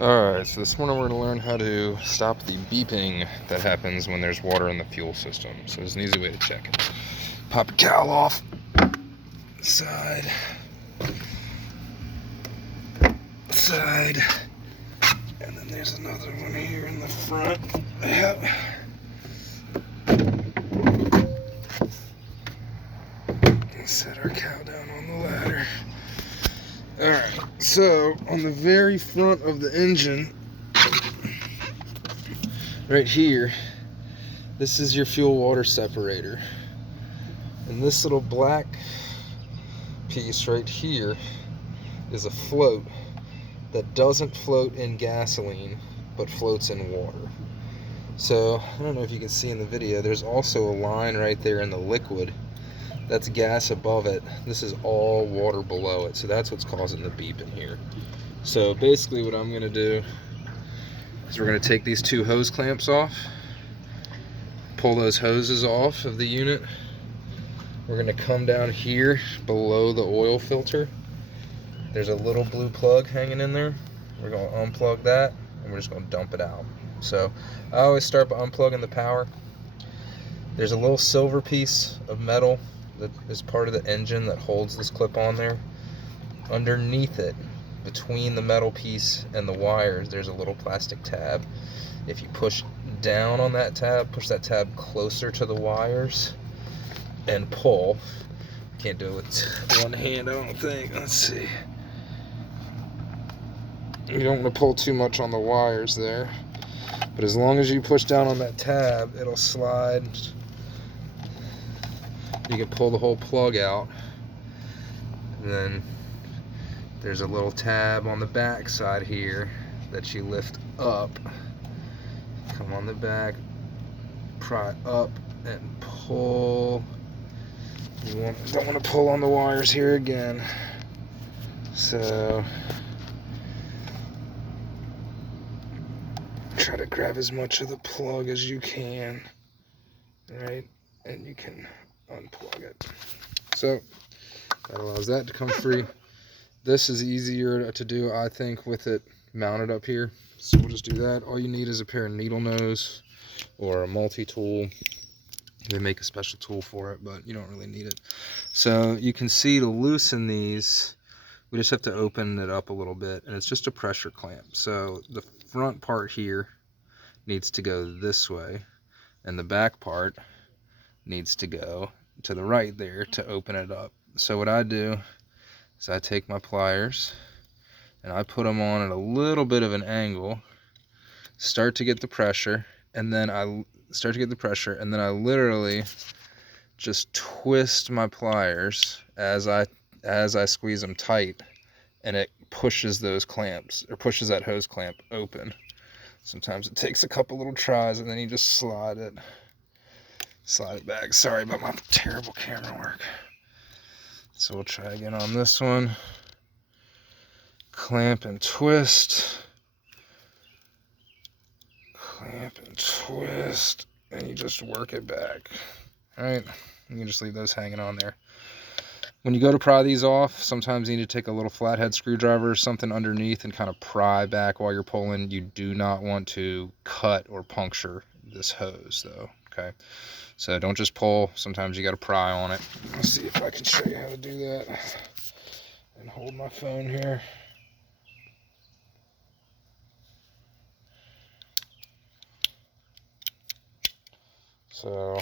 Alright, so this morning we're going to learn how to stop the beeping that happens when there's water in the fuel system. So there's an easy way to check it. Pop your cowl off. Side. Side. And then there's another one here in the front. Yep. Set our cow down on the ladder. Alright, so on the very front of the engine, right here, this is your fuel water separator. And this little black piece right here is a float that doesn't float in gasoline, but floats in water. So, I don't know if you can see in the video, there's also a line right there in the liquid. That's gas above it. This is all water below it. So that's what's causing the beep in here. So basically what I'm going to do is we're going to take these two hose clamps off, pull those hoses off of the unit. We're going to come down here below the oil filter. There's a little blue plug hanging in there. We're going to unplug that and we're just going to dump it out. So I always start by unplugging the power. There's a little silver piece of metal that is part of the engine that holds this clip on there. Underneath it, between the metal piece and the wires, there's a little plastic tab. If you push down on that tab, push that tab closer to the wires and pull. Can't do it with one hand, I don't think. Let's see. You don't want to pull too much on the wires there, but as long as you push down on that tab, it'll slide. You can pull the whole plug out. And then there's a little tab on the back side here that you lift up. Come on the back, pry up and pull. You don't want to pull on the wires here again. So try to grab as much of the plug as you can, right? And you can unplug it. So that allows that to come free. This is easier to do, I think, with it mounted up here. So we'll just do that. All you need is a pair of needle nose or a multi-tool. They make a special tool for it, but you don't really need it. So you can see, to loosen these, we just have to open it up a little bit, and it's just a pressure clamp. So the front part here needs to go this way, and the back part needs to go to the right there to open it up. So what I do is I take my pliers and I put them on at a little bit of an angle, start to get the pressure, and then I literally just twist my pliers as I squeeze them tight, and it pushes those clamps, or pushes that hose clamp open. Sometimes it takes a couple little tries, and then you just slide it back. Sorry about my terrible camera work. So we'll try again on this one. Clamp and twist. Clamp and twist. And you just work it back. Alright, you can just leave those hanging on there. When you go to pry these off, sometimes you need to take a little flathead screwdriver or something underneath and kind of pry back while you're pulling. You do not want to cut or puncture this hose though, okay? So don't just pull, sometimes you got to pry on it. Let's see if I can show you how to do that. And hold my phone here. So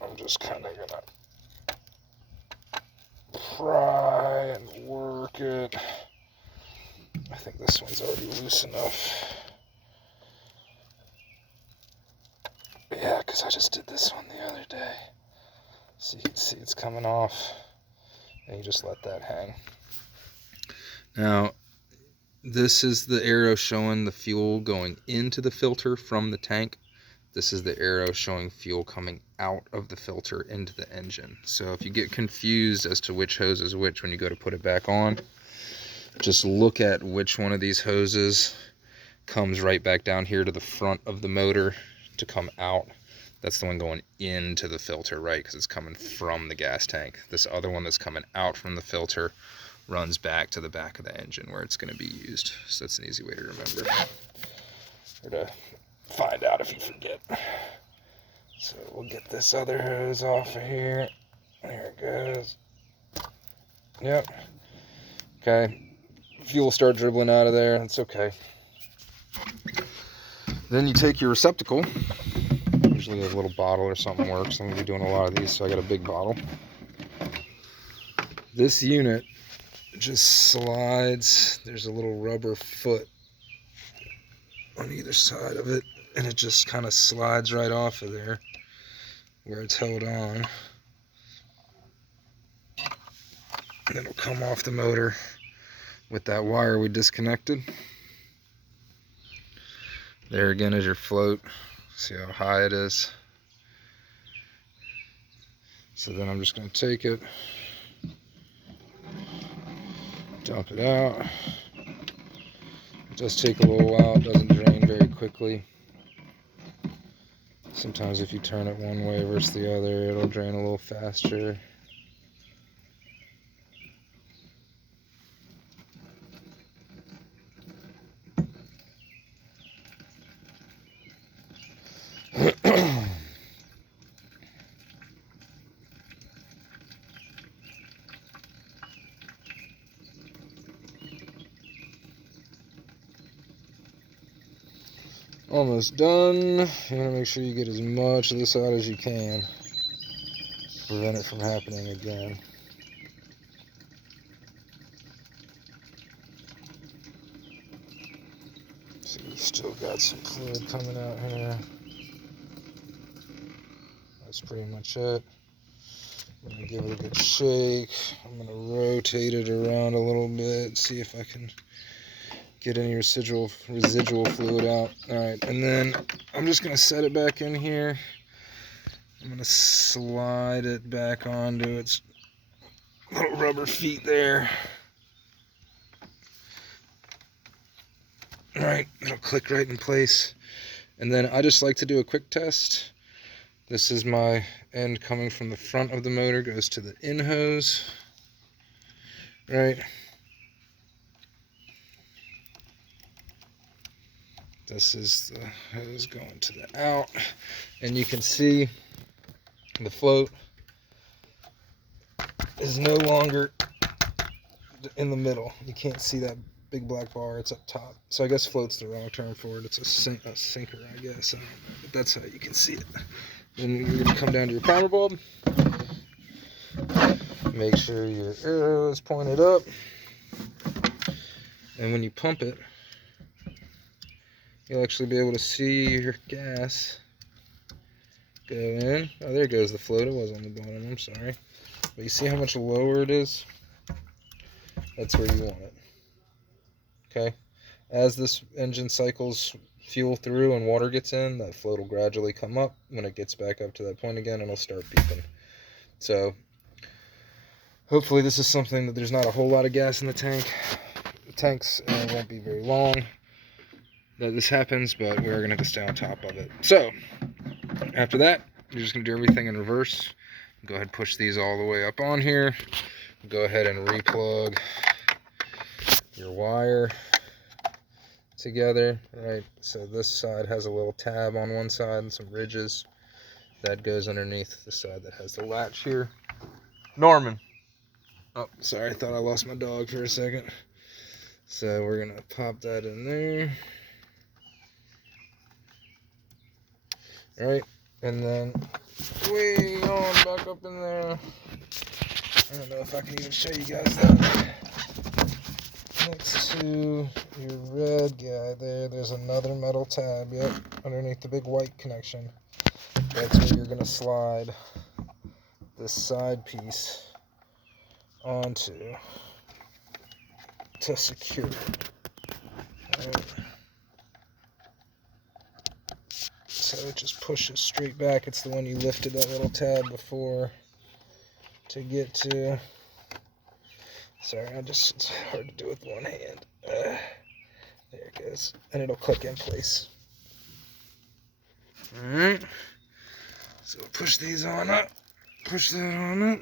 I'm just kind of gonna pry and work it. I think this one's already loose enough. Yeah, because I just did this one the other day. So you can see it's coming off, and you just let that hang. Now, this is the arrow showing the fuel going into the filter from the tank. This is the arrow showing fuel coming out of the filter into the engine. So if you get confused as to which hose is which when you go to put it back on, just look at which one of these hoses comes right back down here to the front of the motor to come out. That's the one going into the filter, right? Because it's coming from the gas tank. This other one that's coming out from the filter runs back to the back of the engine where it's going to be used. So that's an easy way to remember, or to find out if you forget. So we'll get this other hose off of here. There it goes. Yep. Okay. Fuel will start dribbling out of there. That's okay. Then you take your receptacle. Usually a little bottle or something works. I'm going to be doing a lot of these, so I got a big bottle. This unit just slides. There's a little rubber foot on either side of it, and it just kind of slides right off of there where it's held on. And it'll come off the motor with that wire we disconnected. There again is your float. See how high it is. So then I'm just going to take it, dump it out. It does take a little while. It doesn't drain very quickly. Sometimes if you turn it one way versus the other, it'll drain a little faster. Almost done. You want to make sure you get as much of this out as you can. Prevent it from happening again. See, we've still got some fluid coming out here. That's pretty much it. I'm going to give it a good shake. I'm going to rotate it around a little bit, see if I can get any residual fluid out. Alright, and then I'm just going to set it back in here. I'm going to slide it back onto its little rubber feet there. Alright, it'll click right in place. And then I just like to do a quick test. This is my end coming from the front of the motor, goes to the in hose. Right. This is the hose going to the out, and you can see the float is no longer in the middle. You can't see that big black bar, it's up top. So I guess float's the wrong term for it. It's a sinker, I guess. I don't know, but that's how you can see it. Then you're going to come down to your primer bulb. Make sure your arrow is pointed up. And when you pump it, you'll actually be able to see your gas go in. Oh, there goes the float. It was on the bottom, I'm sorry. But you see how much lower it is? That's where you want it. Okay? As this engine cycles fuel through and water gets in, that float will gradually come up. When it gets back up to that point again, it'll start beeping. So, hopefully this is something that there's not a whole lot of gas in the tank. The tanks won't be very long that this happens, but we're going to stay on top of it. So, after that, you're just going to do everything in reverse. Go ahead and push these all the way up on here. Go ahead and replug your wire together. Right, so this side has a little tab on one side and some ridges. That goes underneath the side that has the latch here. Norman! Oh, sorry, I thought I lost my dog for a second. So we're going to pop that in there. Right, and then way on back up in there. I don't know if I can even show you guys that. Next to your red guy there's another metal tab, yep, underneath the big white connection. That's where you're going to slide this side piece onto to secure it. Right. So it just pushes straight back. It's the one you lifted that little tab before to get to. Sorry, it's hard to do with one hand. There it goes. And it'll click in place. Alright. So push these on up. Push that on up.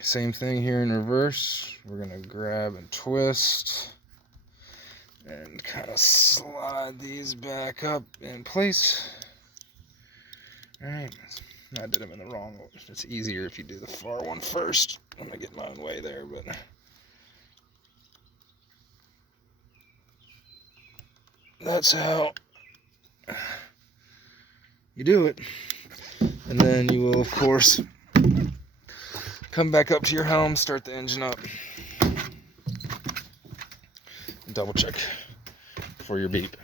Same thing here in reverse. We're gonna grab and twist and kind of slide these back up in place. All right, I did them in the wrong order. It's easier if you do the far one first. I'm gonna get my own way there, but that's how you do it. And then you will, of course, come back up to your helm, start the engine up, and double check for your beep.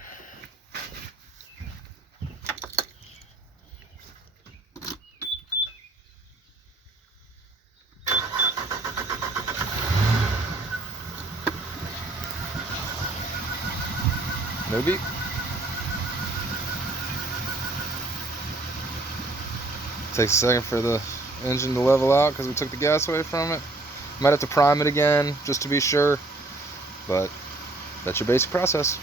No beep. Takes a second for the engine to level out because we took the gas away from it. Might have to prime it again just to be sure, but that's your basic process.